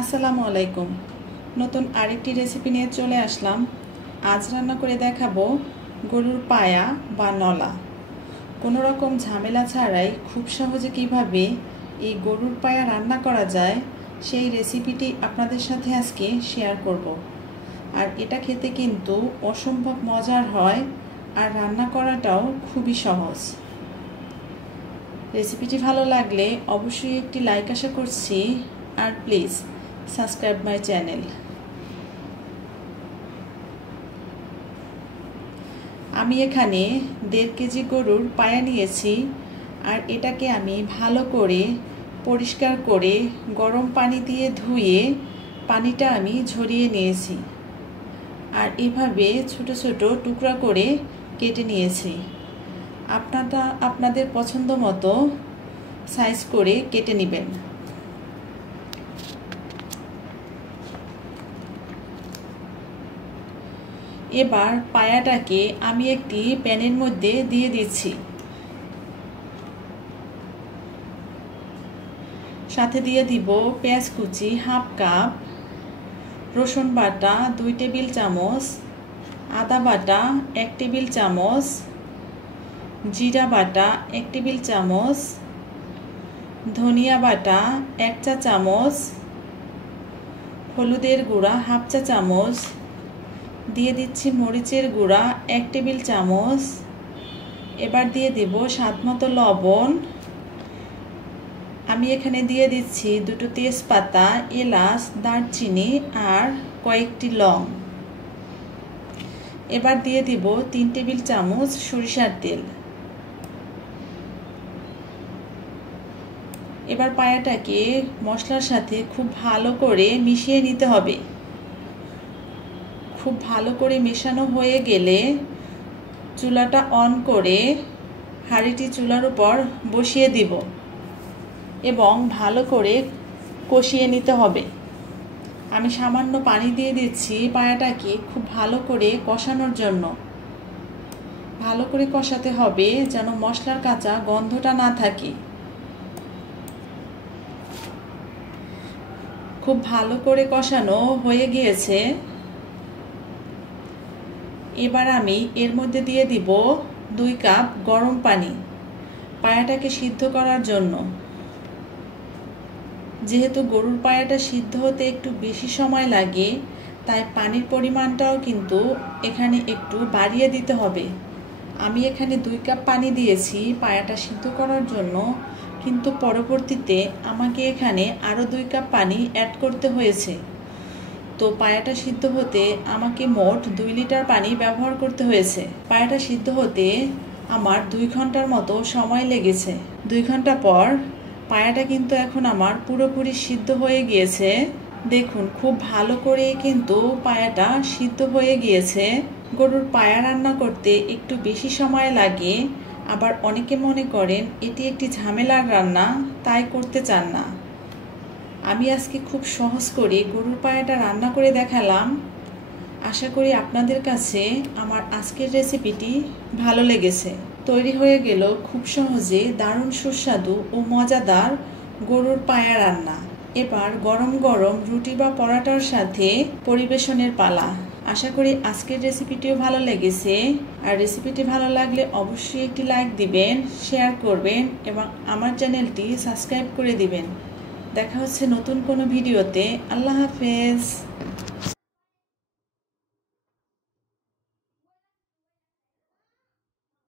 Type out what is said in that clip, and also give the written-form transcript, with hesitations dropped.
আসসালামু আলাইকুম। নতুন আরেকটি রেসিপি নিয়ে চলে আসলাম। আজ রান্না করে দেখাবো গরুর পায়া বা নলা। কোনো রকম ঝামেলা ছাড়াই খুব সহজে কিভাবে এই গরুর পায়া রান্না করা যায় সেই রেসিপিটি আপনাদের সাথে আজকে শেয়ার করব। আর এটা খেতে কিন্তু অসম্ভব মজার হয় আর রান্না করাটাও খুবই সহজ। রেসিপিটি ভালো লাগলে অবশ্যই একটি লাইক আশা করছি, আর প্লিজ সাবস্ক্রাইব মাই চ্যানেল। আমি এখানে 1.5 কেজি গরুর পায়া নিয়েছি, আর এটাকে আমি ভালো করে পরিষ্কার করে গরম পানি দিয়ে ধুয়ে পানিটা আমি ঝরিয়ে নিয়েছি, আর এভাবে ছোট ছোট টুকরা করে কেটে নিয়েছি। আপনারা আপনাদের পছন্দ মতো সাইজ করে কেটে নেবেন। এবার পায়াটাকে আমি একটি প্যানের মধ্যে দিয়ে দিচ্ছি। সাথে দিয়ে দিব পেঁয়াজ কুচি হাফ কাপ, রসুন বাটা 2 টেবিল চামচ, আদা বাটা 1 টেবিল চামচ, জিরা বাটা 1 টেবিল চামচ, ধনিয়া বাটা 1 চা চামচ, হলুদের গুঁড়া হাফ চা চামচ, দিয়ে দিচ্ছি মরিচের গুঁড়া 1 টেবিল চামচ। এবার দিয়ে দেব স্বাদমতো লবণ। আমি এখানে দিয়ে দিচ্ছি 2টো তেজপাতা, এলাচ, দারচিনি আর কয়েকটি লং। এবার দিয়ে দিব 3 টেবিল চামচ সরিষার তেল। এবার পায়াটাকে মশলার সাথে খুব ভালো করে মিশিয়ে নিতে হবে। খুব ভালো করে মেশানো হয়ে গেলে চুলাটা অন করে হাঁড়িটি চুলার উপর বসিয়ে দিব এবং ভালো করে কষিয়ে নিতে হবে। আমি সামান্য পানি দিয়ে দিচ্ছি পায়াটাকে খুব ভালো করে কষানোর জন্য। ভালো করে কষাতে হবে যেন মশলার কাঁচা গন্ধটা না থাকে। খুব ভালো করে কষানো হয়ে গিয়েছে। এবার আমি এর মধ্যে দিয়ে দিব 2 কাপ গরম পানি পায়াটাকে সিদ্ধ করার জন্য। যেহেতু গরুর পায়াটা সিদ্ধ হতে একটু বেশি সময় লাগে, তাই পানির পরিমাণটাও কিন্তু এখানে একটু বাড়িয়ে দিতে হবে। আমি এখানে 2 কাপ পানি দিয়েছি পায়াটা সিদ্ধ করার জন্য, কিন্তু পরবর্তীতে আমাকে এখানে আরও 2 কাপ পানি অ্যাড করতে হয়েছে। তো পায়াটা সিদ্ধ হতে আমাকে মোট 2 লিটার পানি ব্যবহার করতে হয়েছে। পায়াটা সিদ্ধ হতে আমার 2 ঘন্টার মতো সময় লেগেছে। 2 ঘন্টা পর পায়াটা কিন্তু এখন আমার পুরোপুরি সিদ্ধ হয়ে গিয়েছে। দেখুন খুব ভালো করে কিন্তু পায়াটা সিদ্ধ হয়ে গিয়েছে। গরুর পায়া রান্না করতে একটু বেশি সময় লাগে, আবার অনেকে মনে করেন এটি একটি ঝামেলার রান্না, তাই করতে চান না। আমি আজকে খুব সহজ করে গরুর পায়াটা রান্না করে দেখালাম। আশা করি আপনাদের কাছে আমার আজকের রেসিপিটি ভালো লেগেছে। তৈরি হয়ে গেল খুব সহজে দারুণ সুস্বাদু ও মজাদার গরুর পায়া রান্না। এবার গরম গরম রুটি বা পরোটার সাথে পরিবেশনের পালা। আশা করি আজকের রেসিপিটিও ভালো লেগেছে। আর রেসিপিটি ভালো লাগলে অবশ্যই একটি লাইক দিবেন, শেয়ার করবেন এবং আমার চ্যানেলটি সাবস্ক্রাইব করে দিবেন। দেখা হচ্ছে নতুন কোনো ভিডিওতে। আল্লাহ হাফেজ।